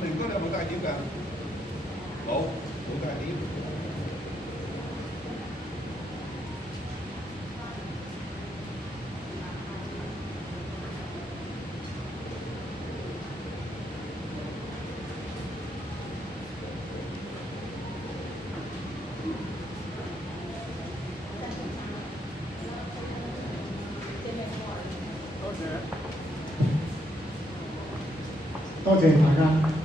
哋而家有冇戒點㗎？冇，冇戒點。多謝大家。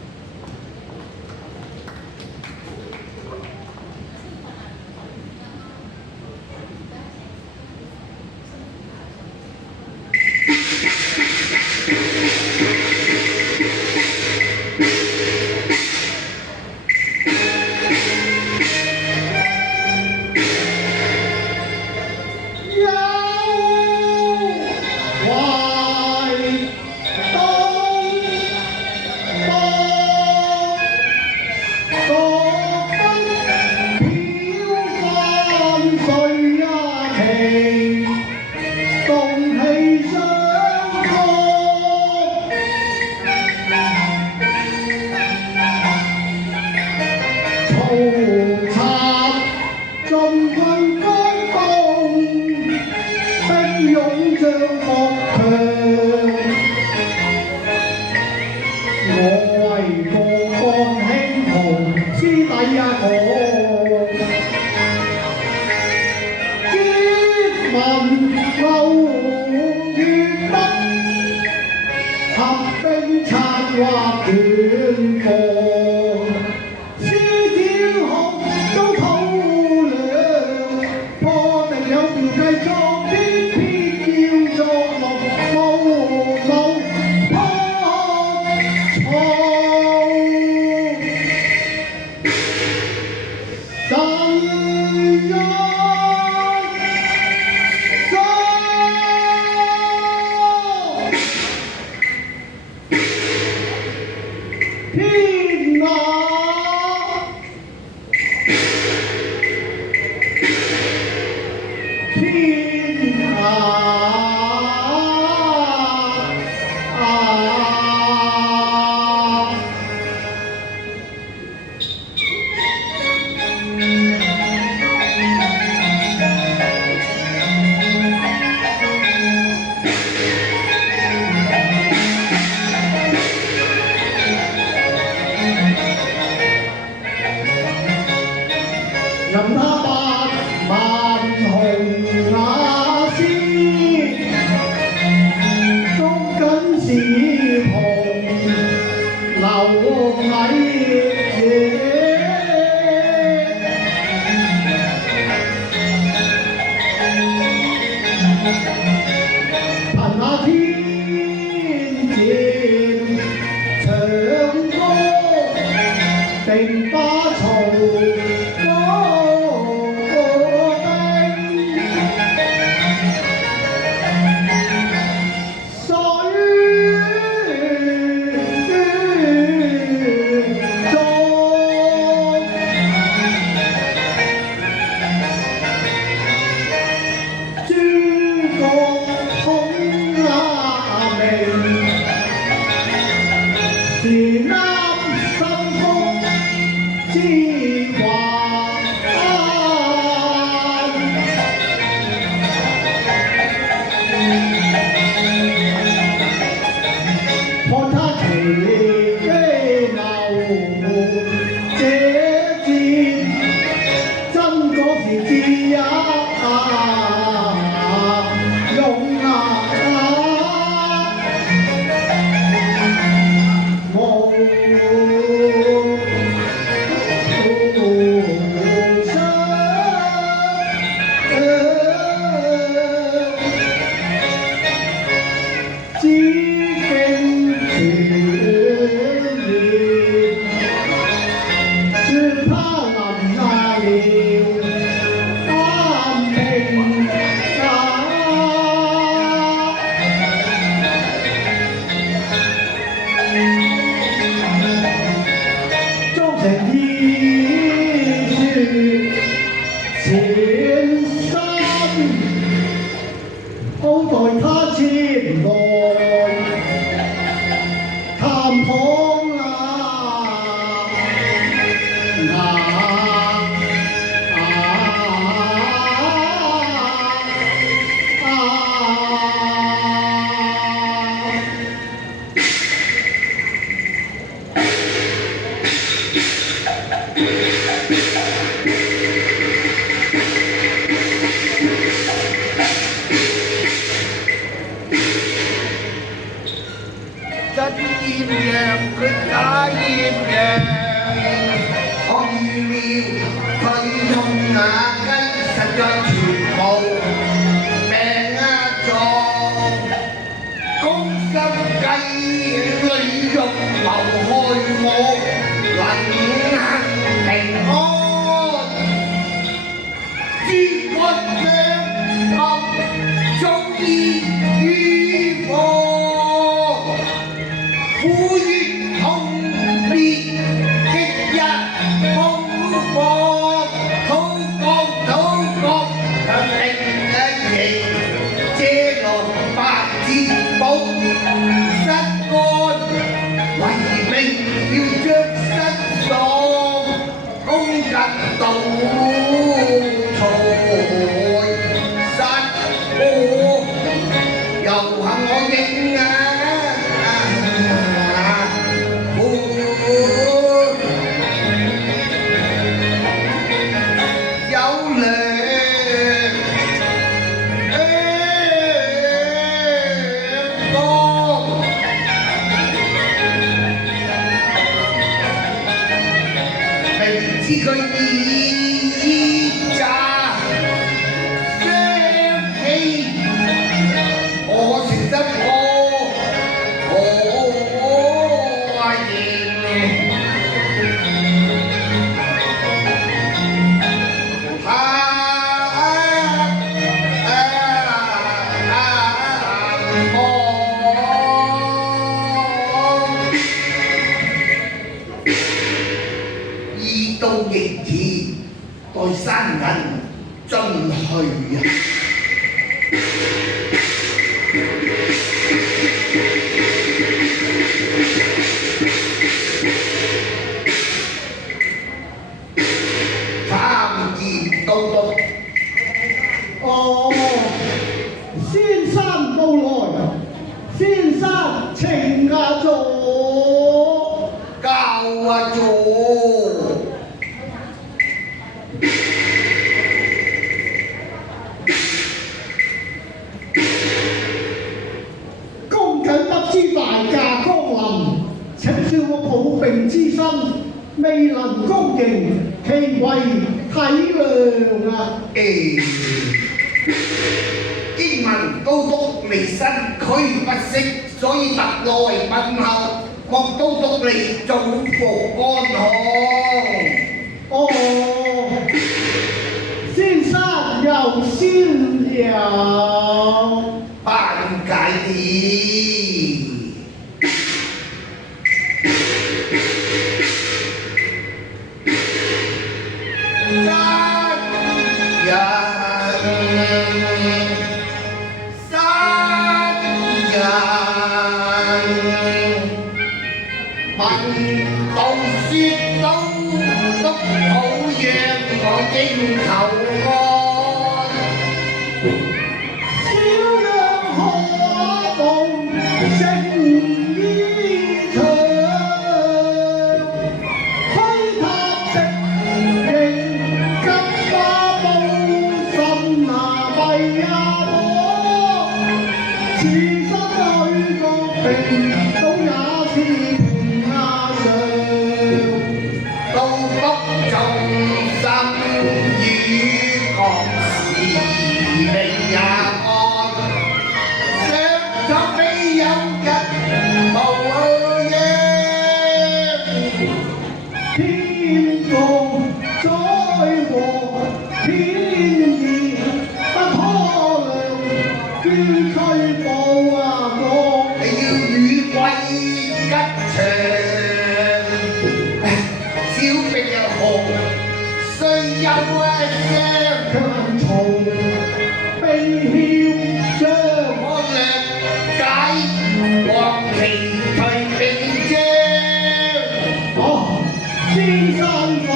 讓佢打葉揚。我預料佢痛那雞實在全無命撞，攻心計淚肉謀害我，能行平安。知骨兩暗早已於我，苦於痛烈極日空放，禱告向另一形，借來百節寶失安，為命要將身喪，攻吉道財殺我，又幸我應有良方，明知佢意詐相欺，我誠得我認。意到逆田，待山銀進去啊！參見都督。哦，先生到來，先生請坐。教座。公瑾不知大駕光臨，請恕我抱病之身，未能恭迎，其為體諒啊！經聞都督離身軀不適，所以特來問候，望都督你早復安康。哦，先生有先了，辦解啲。問道説道，督好讓我應求安。小樣可夢成衣裳，虛塔的形急花布甚拿為呀我，此身虛個平都也是平下常。都不重心與國事未也安，想想非有日無恙。天共災禍天意不可量，捐軀報啊我。你要與貴吉祥，小兵又紅，雖有傷，卻能從悲囂張。我諒解黃旗退兵將。哦，先生快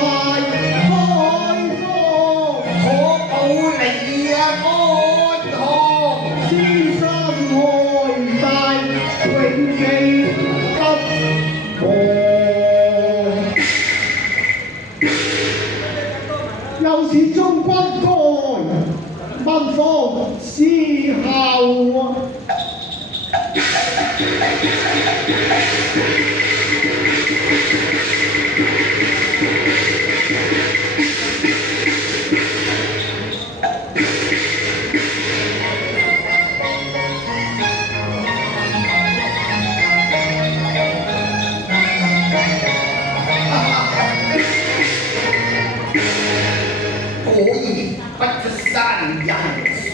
開科，可保你安康。先生愛戴永記不忘。又是中軍歌，問方思考啊！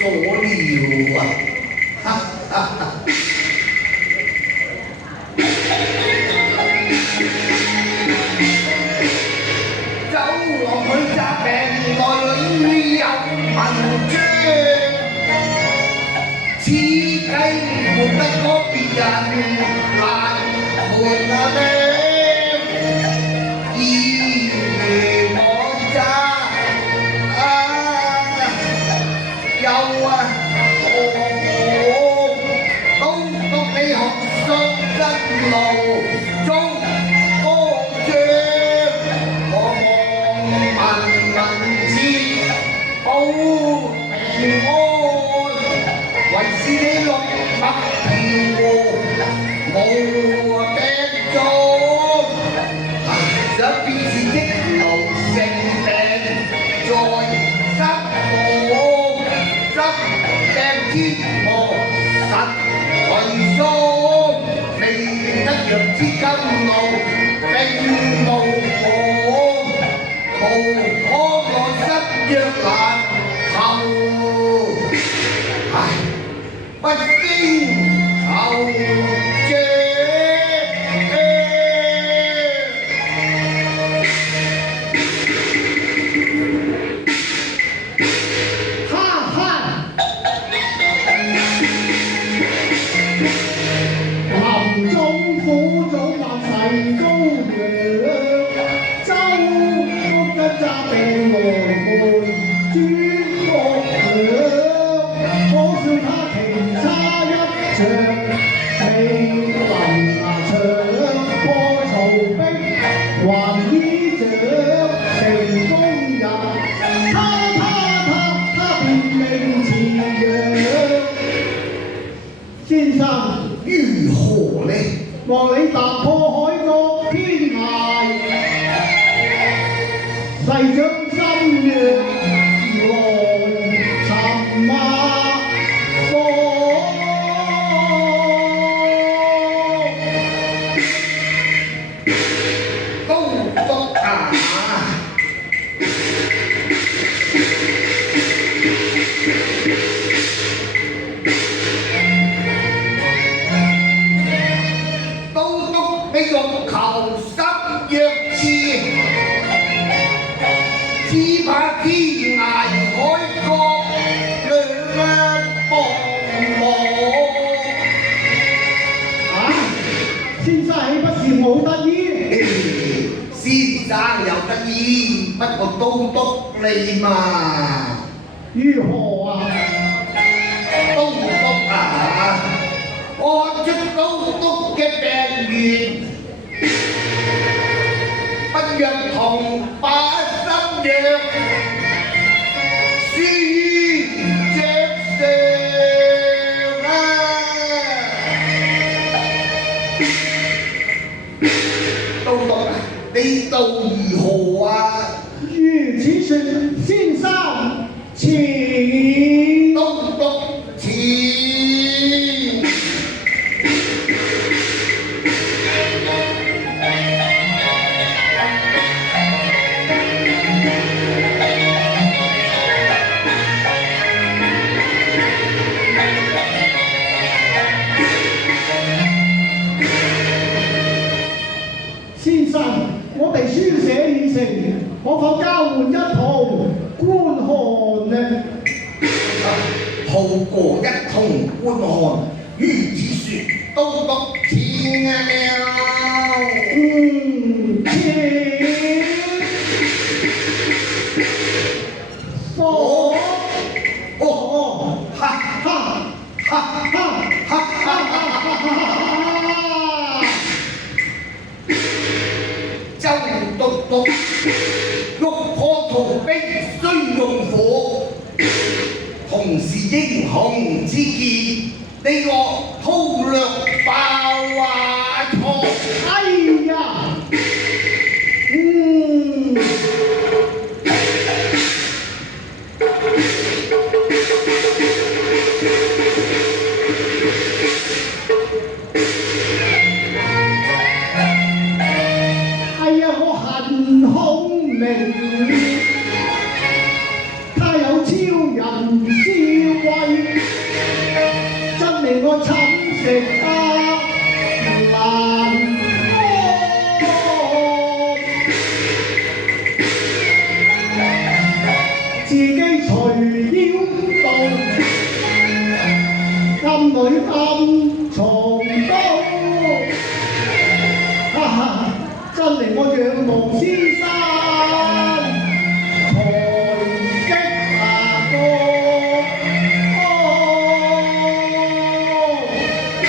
所料啊！哈哈哈！走落去詐病內裏有文章，此計沒得過別人難瞞我呢。先生，如何呢？望你踏破海角天涯，誓將心約來尋訪。都督啊！你欲求心若痴，只怕天涯海角兩茫茫。先生豈不是冇得醫？先生有得醫，不過都督你嘛。如何啊？都督啊！按出都督嘅病源。不若同把心藥輸於桌上啊！都督啊，呢度如何啊？如此說，先生請都督請。先生，我哋書寫已成，可否交換一套觀看呢？好過一同觀看，如此說，都督請啊！請哦哦，哈哈哈哈哈哈！周督督，欲破逃兵須用火，同是英雄之劍，你我韜略爆華錯。哎呀，我恨孔明，他有超人智慧。嚟我仰望先生，才識下歌。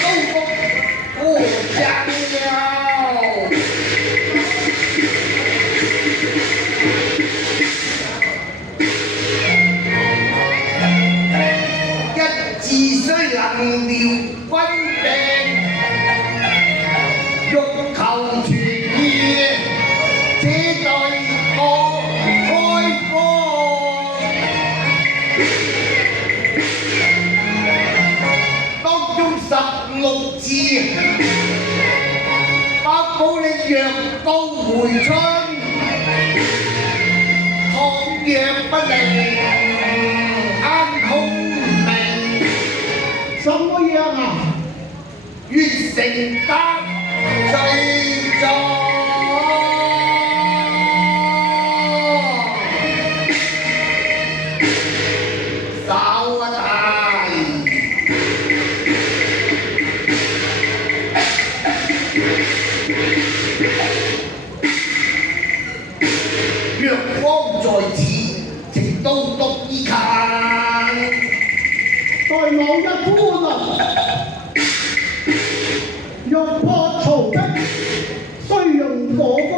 都不相了。一字雖能療君病，欲求全意，這對我開科。當中16字，百寶力藥到回春，倘若不靈，安空明。什麼樣啊？願承擔罪狀。稍大，藥方在此，直到讀醫勤。待某一官啊，欲破曹壁，須用火攻，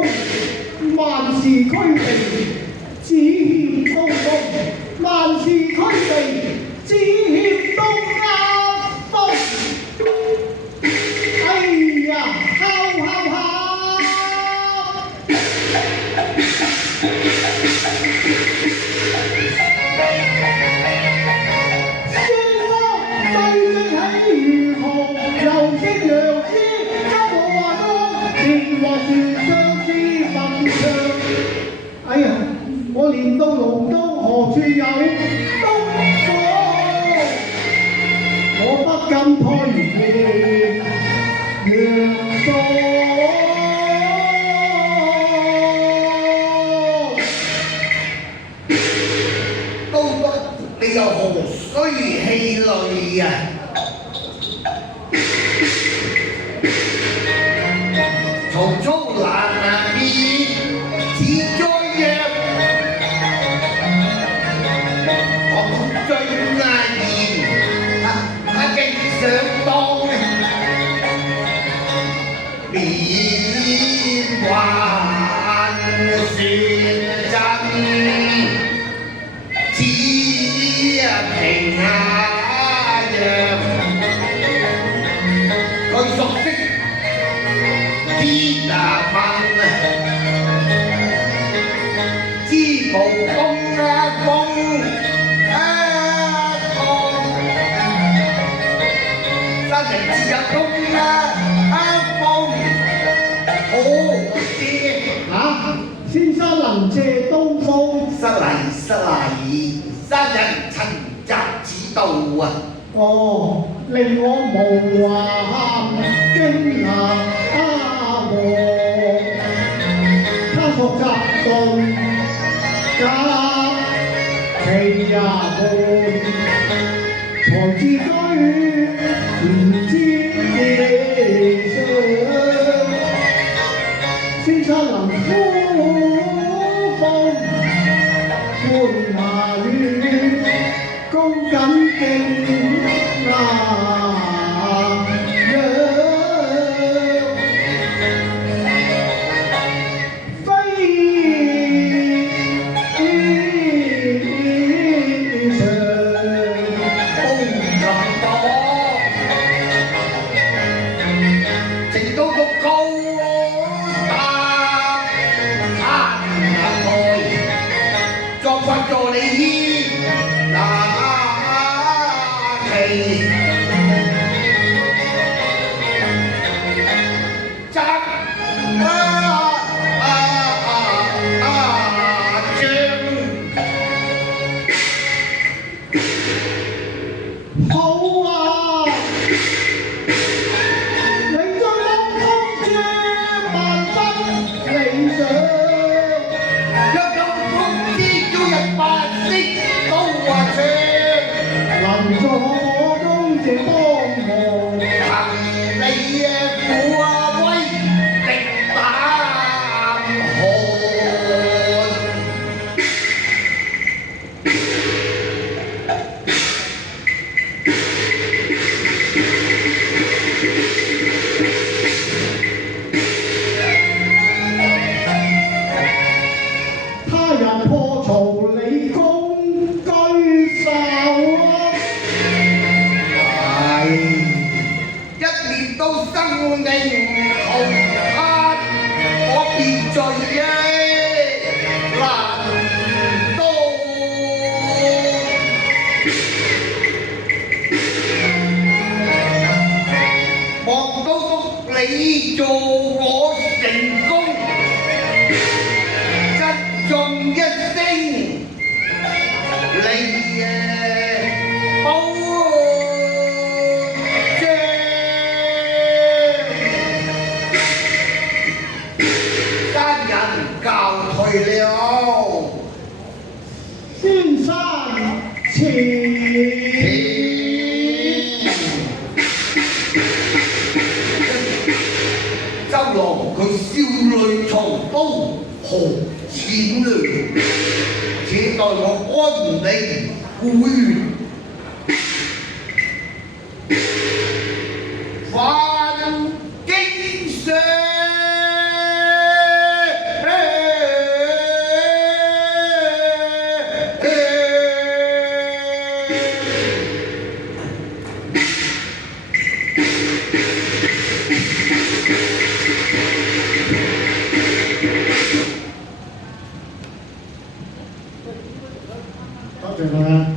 萬事俱備，只欠東風。萬事俱備，只欠東亞風。哎呀，敲敲敲！哎呀，我連到龍都何處有東方？我不敢推斷陽數。都督，你又何須氣餒啊？曹操難面，似災殃。我最壓言，他竟想當連環算真，似平下陽。佢熟悉天下問，知無功啊功啊功，真係自有功啊功，好知啊，先生能借東風？失禮失禮，生人陳澤指導啊！哦，令我無話驚訝我，他學習對假其也悶，才自居唔知理想，先生能呼風喚麻雨，高緊勁。助你那期。罪難當。望到福你做我成功，側重一聲你保障。奸人教退了，先生請。周郎佢少淚藏刀何淺淚，且待我安你會還經上。多謝啦。